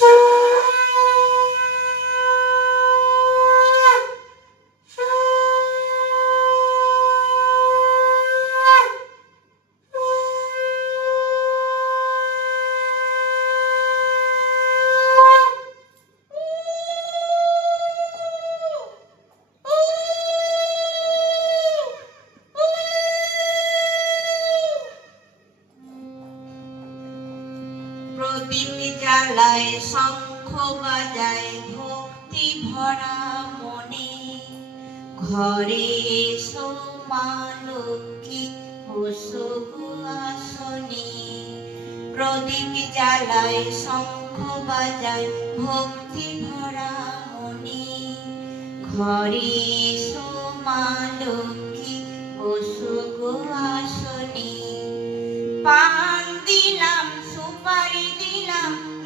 啊 প্রদীপ জ্বালায় শঙ্খ বাজায়, ভক্তি ভরা মনে। ঘরে এসো মা লক্ষ্মী, বসো আসনে প্রদীপ জ্বালায় শঙ্খ বাজায়, ভক্তি ভরা মনে। ঘরে এসো মা লক্ষ্মী গো আসনে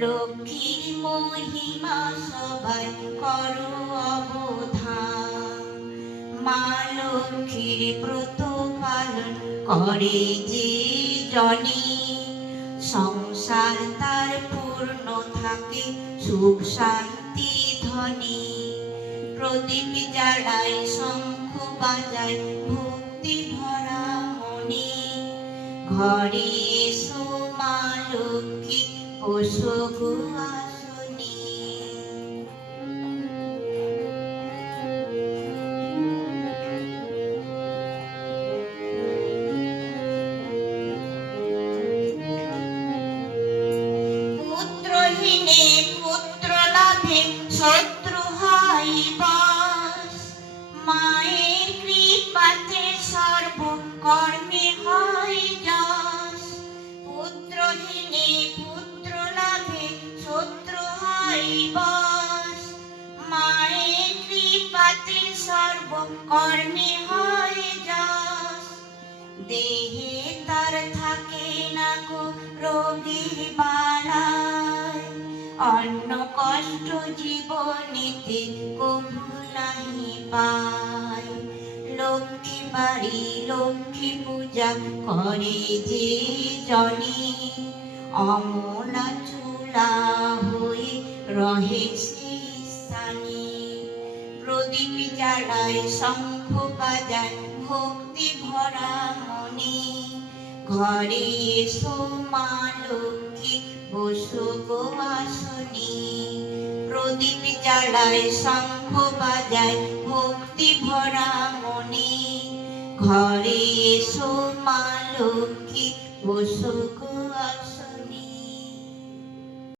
লক্ষ্মীর মহিমা সবাই করো অবধান। মা লক্ষ্মীর ব্রত পালন করে যে জনি। সংসার তার পূর্ণ থাকে, সুখ শান্তি ধনী। প্রদীপ জ্বালায়, শঙ্খ বাজায়, ভক্তি ভরা মনে। ঘরে এসো মা লক্ষ্মী। বসো গো আসনে পুত্রহীনে পুত্র লাভে শত্রু হয় হয় বাস, মায়ের কৃপাতে সর্ব কর্মে হয় যশ। দেহে তার থাকে না গো রোগীর বালায় অন্য কষ্ট জীবনেতে কভু নাহি পায় লক্ষ্মী বাড়ি লক্ষ্মী পূজা করে যে জনি। অমলা চুলা হয়ে রহে সেই স্থানে। প্রদীপ জ্বালায় শঙ্খ বাজায়, ভক্তি ভরা মনে। ঘরে এসো মা লক্ষ্মী, বসো গো আসনে। প্রদীপ জ্বালায় শঙ্খ বাজায়, ভক্তি ভরা মনে। ঘরে এসো মা লক্ষ্মী, বসো গো আসনে।